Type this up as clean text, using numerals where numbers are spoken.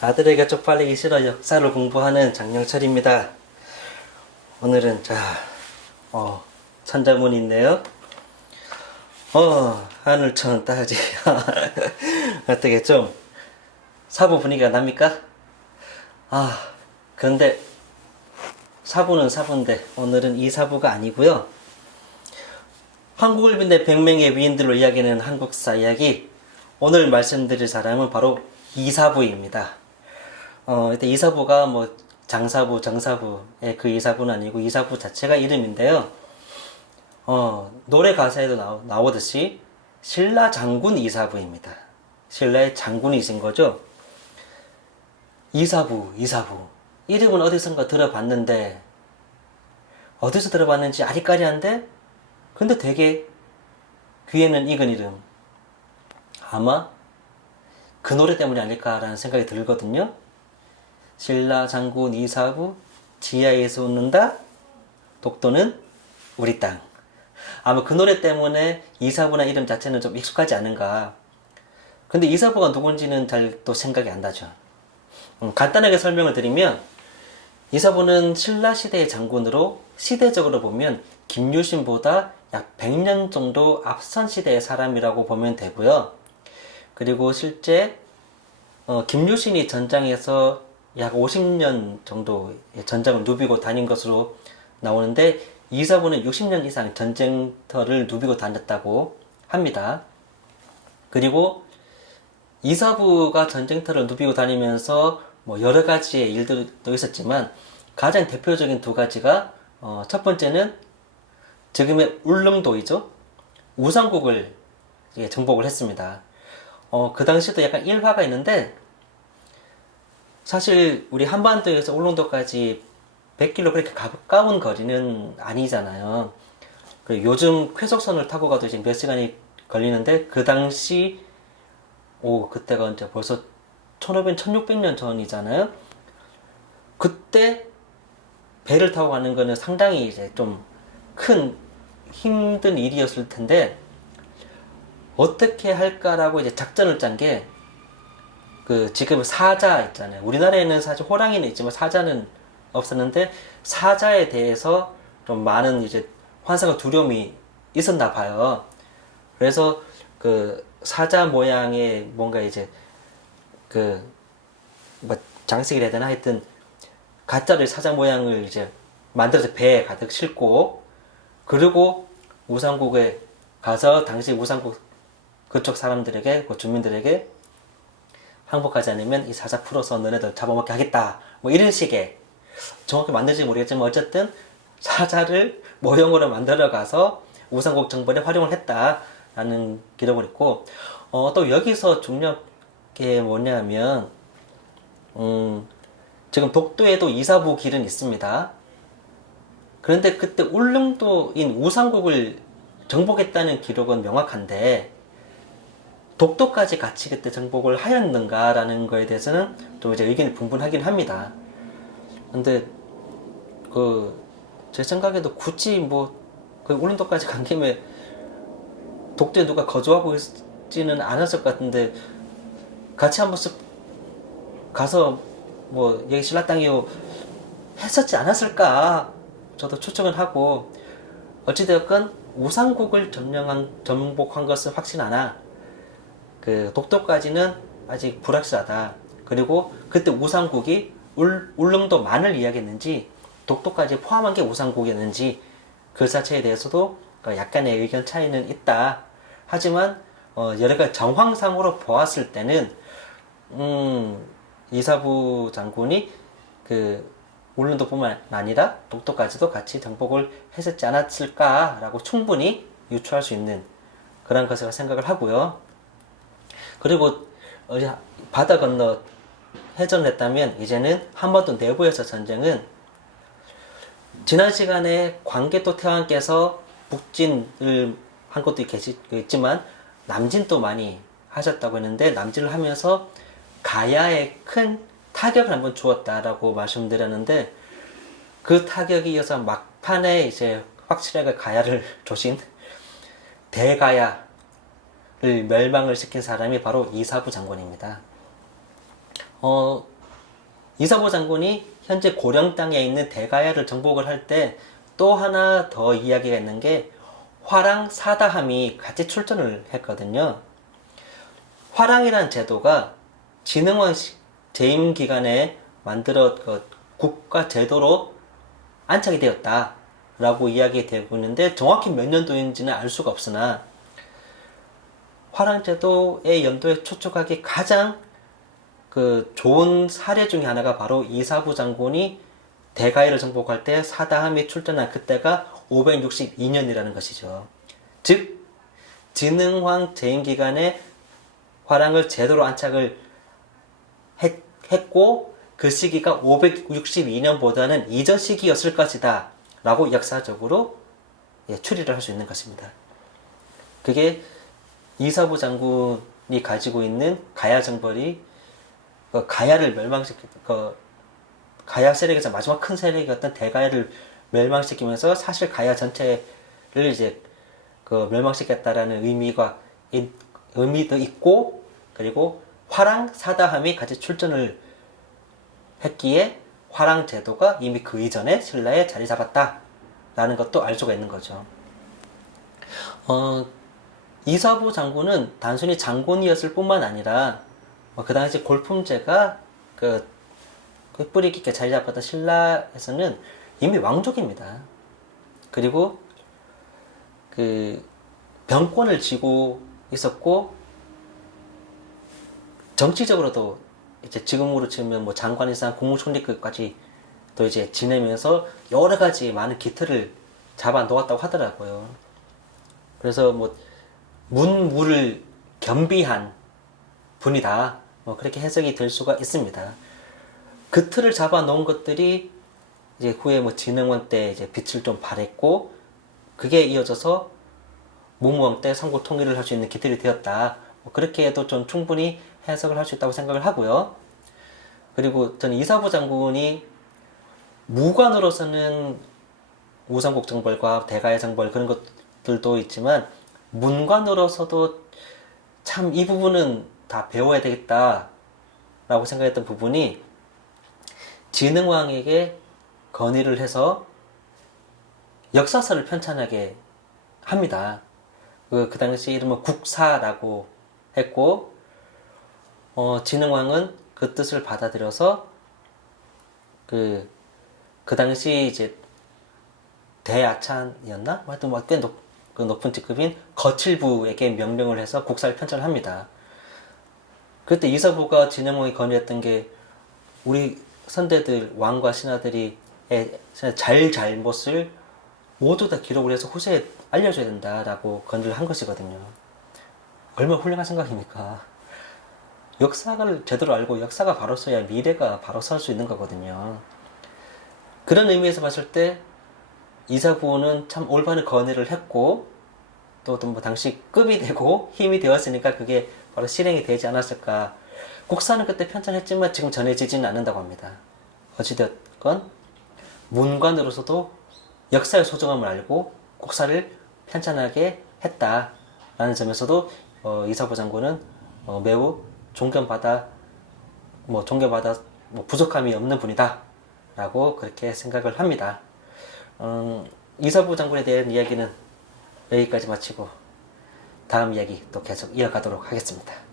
아들에게 쪽팔리기 싫어 역사를 공부하는 장영철입니다. 오늘은 천자문이 있네요. 하늘천 따지. 어떻게 좀 사부 분위기가 납니까? 그런데 사부는 사부인데 오늘은 이 사부가 아니고요. 한국을 빛낸 100명의 위인들로 이야기하는 한국사 이야기. 오늘 말씀드릴 사람은 바로 이사부입니다. 이때 이사부가 뭐 장사부, 정사부의 그 이사부는 아니고 이사부 자체가 이름인데요. 노래 가사에도 나오듯이 신라 장군 이사부입니다. 신라의 장군이신 거죠. 이사부. 이름은 어디선가 들어봤는데 어디서 들어봤는지 아리까리한데 근데 되게 귀에는 익은 이름. 아마 그 노래 때문이 아닐까라는 생각이 들거든요. 신라 장군 이사부, 지하에서 웃는다, 독도는 우리 땅. 아마 그 노래 때문에 이사부나 이름 자체는 좀 익숙하지 않은가. 근데 이사부가 누군지는 잘 또 생각이 안 나죠. 간단하게 설명을 드리면, 이사부는 신라 시대의 장군으로 시대적으로 보면 김유신보다 약 100년 정도 앞선 시대의 사람이라고 보면 되고요. 그리고 실제 김유신이 전장에서 약 50년 정도 전장을 누비고 다닌 것으로 나오는데 이사부는 60년 이상 전쟁터를 누비고 다녔다고 합니다. 그리고 이사부가 전쟁터를 누비고 다니면서 뭐 여러 가지의 일들도 있었지만 가장 대표적인 두 가지가 첫 번째는 지금의 울릉도이죠. 우상국을 정복을 했습니다. 그 당시도 약간 일화가 있는데 사실 우리 한반도에서 울릉도까지 100km 그렇게 가까운 거리는 아니잖아요. 그리고 요즘 쾌속선을 타고 가도 이제 몇 시간이 걸리는데 그 당시 그때가 이제 벌써 1500, 1600년 전이잖아요. 그때 배를 타고 가는 거는 상당히 이제 좀 큰 힘든 일이었을 텐데 어떻게 할까라고 이제 작전을 짠 게 지금 사자 있잖아요. 우리나라에는 사실 호랑이는 있지만 사자는 없었는데 사자에 대해서 좀 많은 이제 환상과 두려움이 있었나 봐요. 그래서 그 사자 모양의 뭔가 이제 뭐 장식을 해야 되나 하여튼 가짜를 사자 모양을 이제 만들어서 배에 가득 싣고 그리고 우상국에 가서 당시 우상국 그쪽 사람들에게 그 주민들에게 항복하지 않으면 이 사자 풀어서 너네들 잡아먹게 하겠다 뭐 이런 식의 정확히 만들지 모르겠지만 어쨌든 사자를 모형으로 만들어 가서 우상국 정벌에 활용을 했다라는 기록을 있고 또 여기서 중요한 게 뭐냐면 지금 독도에도 이사부 길은 있습니다. 그런데 그때 울릉도인 우상국을 정복했다는 기록은 명확한데 독도까지 같이 그때 정복을 하였는가라는 거에 대해서는 좀 이제 의견이 분분하긴 합니다. 근데 제 생각에도 굳이 그 울릉도까지 간 김에 독도에 누가 거주하고 있지는 않았을 것 같은데 같이 한 번씩 가서 여기 신라 땅이요 했었지 않았을까 저도 추측을 하고 어찌되었건 우상국을 정복한 것은 확실하나 독도까지는 아직 불확실하다. 그리고 그때 우상국이 울릉도만을 이야기했는지 독도까지 포함한 게 우상국이었는지 그 자체에 대해서도 약간의 의견 차이는 있다. 하지만 여러 가지 정황상으로 보았을 때는 이사부 장군이 울릉도뿐만 아니라 독도까지도 같이 정복을 했었지 않았을까라고 충분히 유추할 수 있는 그런 것을 생각을 하고요. 그리고 바다 건너 해전을 했다면 이제는 한반도 내부에서 전쟁은 지난 시간에 광개토 태왕께서 북진을 한 것도 있지만 남진도 많이 하셨다고 했는데 남진을 하면서 가야에 큰 타격을 한번 주었다라고 말씀드렸는데 그 타격이 이어서 막판에 이제 확실하게 가야를 조신 대가야를 멸망을 시킨 사람이 바로 이사부 장군입니다. 어, 이사부 장군이 현재 고령 땅에 있는 대가야를 정복을 할 때 또 하나 더 이야기가 있는 게 화랑 사다함이 같이 출전을 했거든요. 화랑이란 제도가 진흥왕 재임 기간에 만들어 국가 제도로 안착이 되었다라고 이야기되고 있는데 정확히 몇 년도인지는 알 수가 없으나 화랑 제도의 연도에 초축하기 가장 좋은 사례 중에 하나가 바로 이사부 장군이 대가이를 정복할 때 사다함이 출전한 그때가 562년이라는 것이죠. 즉 진흥왕 재임 기간에 화랑을 제대로 안착을 했고 그 시기가 562년보다는 이전 시기였을 것이다 라고 역사적으로 추리를 할 수 있는 것입니다. 그게 이사부 장군이 가지고 있는 가야 정벌이 가야를 가야 세력에서 마지막 큰 세력이었던 대가야를 멸망시키면서 사실 가야 전체를 이제 멸망시켰다라는 의미도 있고, 그리고 화랑 사다함이 같이 출전을 했기에 화랑 제도가 이미 그 이전에 신라에 자리 잡았다라는 것도 알 수가 있는 거죠. 이사부 장군은 단순히 장군이었을 뿐만 아니라 그 당시 골품제가 뿌리 깊게 자리 잡았던 신라에서는 이미 왕족입니다. 그리고 병권을 쥐고 있었고 정치적으로도 이제 지금으로 치면 뭐 장관 이상 국무총리급까지 또 이제 지내면서 여러 가지 많은 기틀을 잡아 놓았다고 하더라고요. 그래서 뭐 문무를 겸비한 분이다. 뭐 그렇게 해석이 될 수가 있습니다. 그 틀을 잡아 놓은 것들이 이제 후에 뭐 진흥왕 때 이제 빛을 좀 발했고, 그게 이어져서 문무왕 때 삼국 통일을 할 수 있는 기틀이 되었다. 뭐 그렇게 해도 좀 충분히 해석을 할 수 있다고 생각을 하고요. 그리고 저는 이사부 장군이 무관으로서는 우삼국 정벌과 대가야 정벌 그런 것들도 있지만 문관으로서도 참 이 부분은 다 배워야 되겠다 라고 생각했던 부분이, 진흥왕에게 건의를 해서 역사서를 편찬하게 합니다. 그 당시 이름은 국사라고 했고, 진흥왕은 그 뜻을 받아들여서 그 당시 이제 대아찬이었나? 하여튼 꽤 높은 직급인 거칠부에게 명령을 해서 국사를 편찬을 합니다. 그때 이사부가 진흥왕에 건의했던 게 우리 선대들, 왕과 신하들이 잘못을 모두 다 기록을 해서 후세에 알려줘야 된다라고 건의를 한 것이거든요. 얼마나 훌륭한 생각입니까? 역사를 제대로 알고 역사가 바로 서야 미래가 바로 설 수 있는 거거든요. 그런 의미에서 봤을 때 이사부는 참 올바른 건의를 했고, 또 뭐 당시 급이 되고 힘이 되었으니까 그게 바로 실행이 되지 않았을까. 국사는 그때 편찬했지만 지금 전해지지는 않는다고 합니다. 어찌됐건 문관으로서도 역사의 소중함을 알고 국사를 편찬하게 했다라는 점에서도 이사부 장군은 매우 존경받아 부족함이 없는 분이다 라고 그렇게 생각을 합니다. 이사부 장군에 대한 이야기는 여기까지 마치고 다음 이야기 또 계속 이어가도록 하겠습니다.